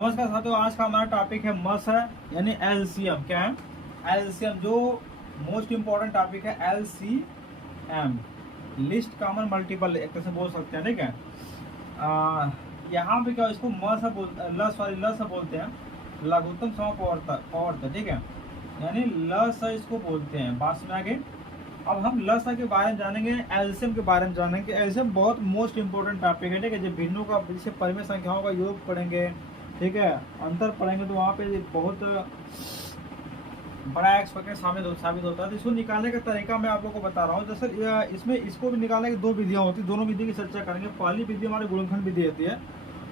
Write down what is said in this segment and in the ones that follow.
नमस्कार साथियों, आज का हमारा टॉपिक है मस है यानी एलसीएम। क्या है एलसीएम? जो मोस्ट इम्पोर्टेंट टॉपिक है एलसीएम, लिस्ट कॉमन मल्टीपल एक तरह से बोल सकते हैं। ठीक है, यहाँ पे क्या इसको ल से बोलते हैं, लघुत्तम समापवर्तक। ठीक है, यानी ल से इसको बोलते हैं। बात में आगे अब हम लसा के बारे में जानेंगे, एलसीएम के बारे में जानेंगे। एलसीएम बहुत मोस्ट इंपोर्टेंट टॉपिक है। ठीक है, जब भिन्नों का जैसे परिमेय संख्याओं का योग पढ़ेंगे, ठीक है, अंतर पढ़ेंगे, तो वहाँ पे बहुत बड़ा एक्स फैक्टर साबित होता है। तो इसको निकालने का तरीका मैं आप लोगों को बता रहा हूँ। जैसे इसमें इसको भी निकालने की दो विधियाँ होती है, दोनों विधि की चर्चा करेंगे। पहली विधि हमारी गुणनखंड विधि होती है,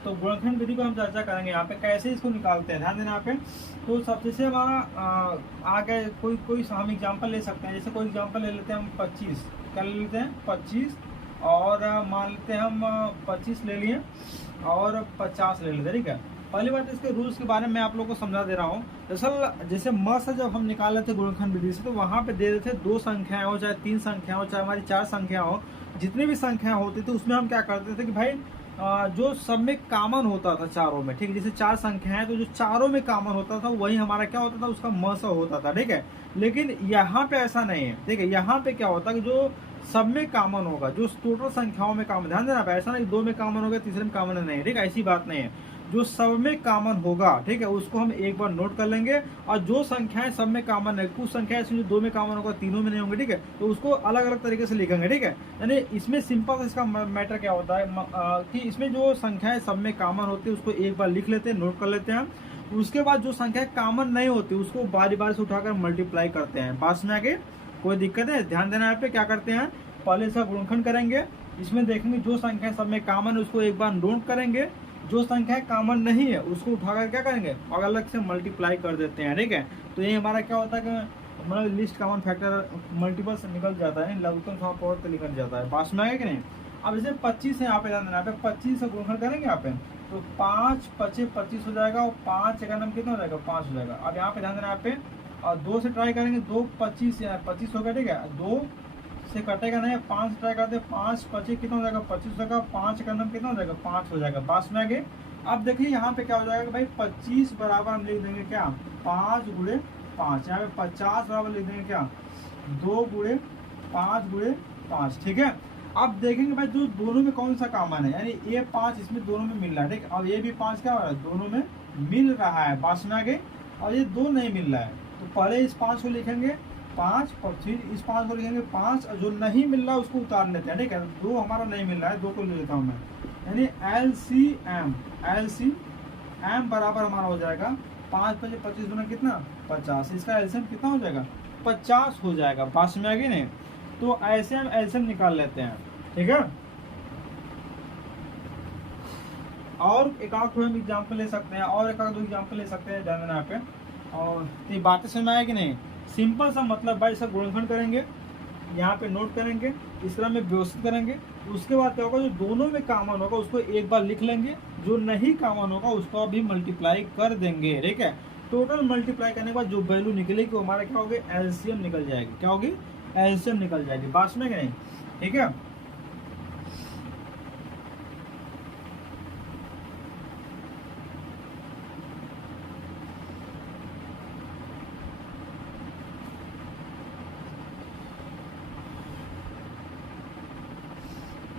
तो गुणनखंड विधि को हम चर्चा करेंगे। यहाँ पे कैसे इसको निकालते हैं, ध्यान देना यहाँ पे। तो सबसे से हमारा आगे कोई हम एग्जाम्पल ले सकते हैं। जैसे कोई एग्जाम्पल ले लेते हैं हम 25, क्या ले लेते हैं 25, और मान लेते हैं हम 25 ले लिए और 50 ले लेते हैं। ठीक है, पहली बात इसके रूल्स के बारे में आप लोगों को समझा दे रहा हूँ। दरअसल जैसे म से जब हम निकाल रहे थे गुणनखंड विधि से, तो वहाँ पे दे रहे थे दो संख्याएं हो, चाहे तीन संख्या हो, चाहे हमारी चार संख्या हो, जितनी भी संख्या होती थी उसमें हम क्या करते थे कि भाई जो सब में कॉमन होता था चारों में, ठीक है, जैसे चार संख्या है तो जो चारों में कॉमन होता था वही हमारा क्या होता था, उसका म सा होता था। ठीक है, लेकिन यहाँ पे ऐसा नहीं है। ठीक है, यहाँ पे क्या होता है कि जो सब में कॉमन होगा, जो टोटल संख्याओं में कॉमन, ध्यान देना, ऐसा नहीं दो में कॉमन होगा तीसरे में कॉमन नहीं है। ठीक है, ऐसी बात नहीं है। जो सब में कॉमन होगा, ठीक है, उसको हम एक बार नोट कर लेंगे। और जो संख्याएं सब में कॉमन है, कुछ संख्याएं जो दो में कॉमन होगा तीनों में नहीं होंगे, ठीक है, तो उसको अलग अलग तरीके से लिखेंगे। ठीक है, यानी इसमें सिंपल इसका मैटर क्या होता है कि इसमें जो संख्याएं सब में कॉमन होती है उसको एक बार लिख लेते हैं, नोट कर लेते हैं। उसके बाद जो संख्याएं कॉमन नहीं होती उसको बारी बारी से उठाकर मल्टीप्लाई करते हैं। पास में आगे कोई दिक्कत है? ध्यान देना यहाँ पे। क्या करते हैं, पहले इसका गुणनखंड करेंगे, इसमें देखेंगे जो संख्या सब में कॉमन है उसको एक बार नोट करेंगे, जो संख्या कॉमन नहीं है उसको उठाकर क्या करेंगे, अलग अलग से मल्टीप्लाई कर देते हैं। ठीक है, तो ये हमारा क्या होता है कि हमारा लिस्ट कॉमन फैक्टर मल्टीपल से निकल जाता है, लघुत्तम समापवर्तक निकल जाता है। पास में आएगा कि नहीं? अब जैसे 25 है, यहाँ पे ध्यान देना, यहाँ पे 25 से गुणनखंड करेंगे यहाँ पे, तो 5 25 25 हो जाएगा, और 5 का नाम कितना हो जाएगा, 5 हो जाएगा। अब यहाँ पे ध्यान देना यहाँ पे, और 2 से ट्राई करेंगे, 2 25 25 हो गया। ठीक है, 2 से कटेगा नहीं, 5 ट्राई करते, 5 25 कितना हो जाएगा, 25 हो जाएगा। 5 का नाम कितना हो जाएगा, 5 हो जाएगा। पास में आगे अब देखिए यहाँ पे क्या हो जाएगा भाई, 25 बराबर हम लिख देंगे क्या, 5 गुणे 5। यहाँ पे 50 बराबर लिख देंगे क्या, 2 गुणे 5 गुणे 5। ठीक है, अब देखेंगे भाई जो दोनों में कौन सा कॉमन है, यानी ये 5 इसमें दोनों में मिल रहा है। ठीक है, और ये भी 5 क्या हो रहा है, दोनों में मिल रहा है। पास में आगे, और ये 2 नहीं मिल रहा है, तो पहले इस 5 को लिखेंगे 5, और फिर इस 5 को लिखेंगे 5, और जो नहीं मिल रहा है उसको उतार लेते हैं। ठीक है, 2 हमारा नहीं मिल रहा है, 2 को ले लेता हूँ मैं, यानी एलसीएम बराबर हमारा हो जाएगा 5 5 25 गुना कितना, 50। इसका एलसीएम कितना हो जाएगा, 50 हो जाएगा। पास में आगे नहीं, तो ऐसे हम एलसीएम निकाल लेते हैं। ठीक है, और एक आध हम एग्जाम्पल ले सकते हैं, और एक आध दो एग्जाम्पल ले सकते हैं, ध्यान देना यहाँ पे। और ये बातें समझ में आए कि नहीं? सिंपल सा मतलब भाई, इसका गुणनखंड करेंगे, यहाँ पे नोट करेंगे, इस तरह में व्यवस्थित करेंगे। उसके बाद क्या होगा, जो दोनों में कॉमन होगा उसको एक बार लिख लेंगे, जो नहीं कॉमन होगा उसको भी मल्टीप्लाई कर देंगे। ठीक है, टोटल मल्टीप्लाई करने के बाद जो वैल्यू निकलेगी वो हमारा क्या होगी, एलसीएम निकल जाएगी। क्या होगी, एलसीएम निकल जाएगी। बात में नहीं? ठीक है,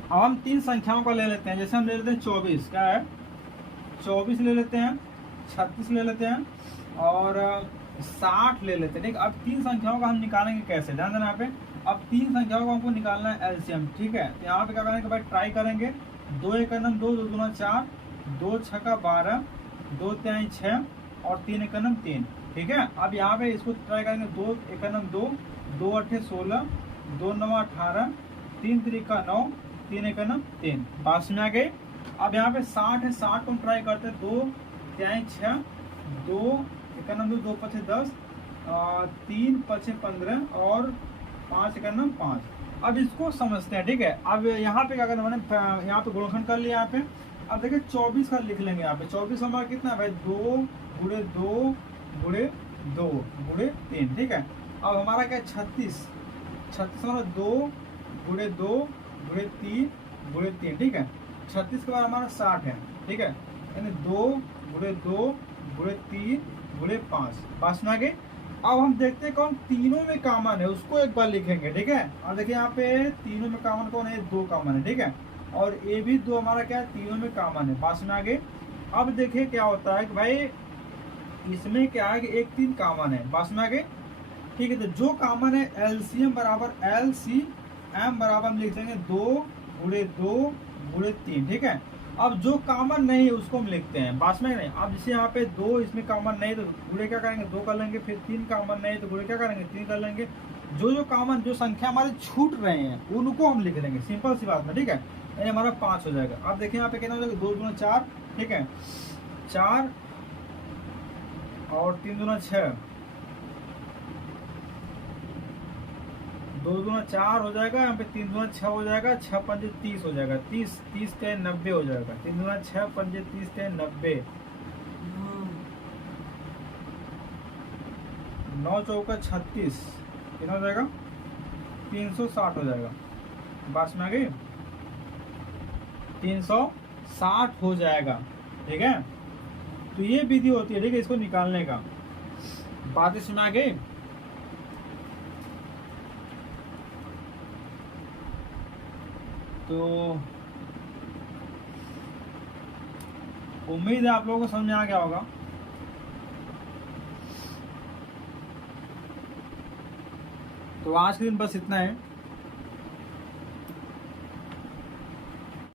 अब हम तीन संख्याओं का ले लेते हैं। जैसे हम ले लेते हैं 24, क्या है, 24 ले लेते हैं, 36 ले लेते हैं, और 60 ले लेते हैं। ठीक, अब तीन संख्याओं का हम निकालेंगे कैसे, ध्यान देना यहाँ पे। अब तीन संख्याओं को हमको निकालना है एलसीएम। ठीक है, यहाँ पे क्या करेंगे भाई, ट्राई करेंगे, 2 एक नम 2, 2 दूना 4, 2 छक्का 12, 2 तिहाई 6, और 3 एक नम 3। ठीक है, अब यहाँ पे इसको ट्राई करेंगे, 2 एक नम 2, 2 अठे 16, 2 9 18, 3 त्रिका 9, 3 एक नम 3। पास में आ गए। अब यहाँ पे 60 है, 60 को हम ट्राई करते हैं, 2 तिहाई 6, 2 एक नम 2, 2 पचे 10, 3 पचे 15, और 5 एक नम 5। अब इसको समझते हैं। ठीक है, अब यहाँ पे क्या करना, मैंने यहाँ पे गुणनखंड कर लिया। यहाँ पे अब देखिए 24 का लिख लेंगे। यहाँ पे 24 हमारा कितना है भाई, 2 गुणे 2 गुणे 2 गुणे 3। ठीक है, अब हमारा क्या, 36 हमारा 2 गुणे 2 गुणे 3 गुणे 3। ठीक है, 36 के बाद हमारा 60 है। ठीक है, यानी 2 गुणे 2 गुणे 3 गुणे 5 5 में आगे। अब हम देखते हैं कौन तीनों में कॉमन है, उसको एक बार लिखेंगे, ठीक है। और देखिए यहाँ पे तीनों में कॉमन कौन है, 2 कॉमन है, ठीक है। और ए भी 2 हमारा क्या है, तीनों में कॉमन है। 5 में आगे। अब देखिए क्या होता है कि भाई इसमें क्या है कि 1 3 कॉमन है। 5 में आगे, ठीक है। तो जो कॉमन है एलसीएम बराबर एलसीएम बराबर हम लिख देंगे 2 गुणे 2 गुणे 3, ठीक है। अब जो कॉमन नहीं है उसको हम लिखते हैं 5 में नहीं। अब जैसे यहाँ पे 2 इसमें कॉमन नहीं तो गुणे क्या करेंगे, 2 कर लेंगे। फिर 3 कॉमन नहीं तो गुणे क्या करेंगे, 3 कर लेंगे। जो कॉमन जो संख्या हमारे छूट रहे हैं उनको हम लिख लेंगे, सिंपल सी बात में, ठीक है। यानी हमारा 5 हो जाएगा। अब देखिए यहाँ पे कितना हो जाएगा, 2 दूना 4, ठीक है। 4 और 3 दूना 6, 2 दूना 4 हो जाएगा। यहाँ पे 3 दूना 6 हो जाएगा। 6 पंजे 30 हो जाएगा। 30 30 के 90 हो जाएगा। 3 दूना 6 पंजे 30 के 90। 9 चौका 36, कितना हो जाएगा, 360 हो जाएगा। बात में आ गई, 360 हो जाएगा, ठीक है। तो ये विधि होती है, ठीक है, इसको निकालने का। बात इसमें आ गई। तो उम्मीद है आप लोगों को समझ में आ गया होगा। तो आज के दिन बस इतना है।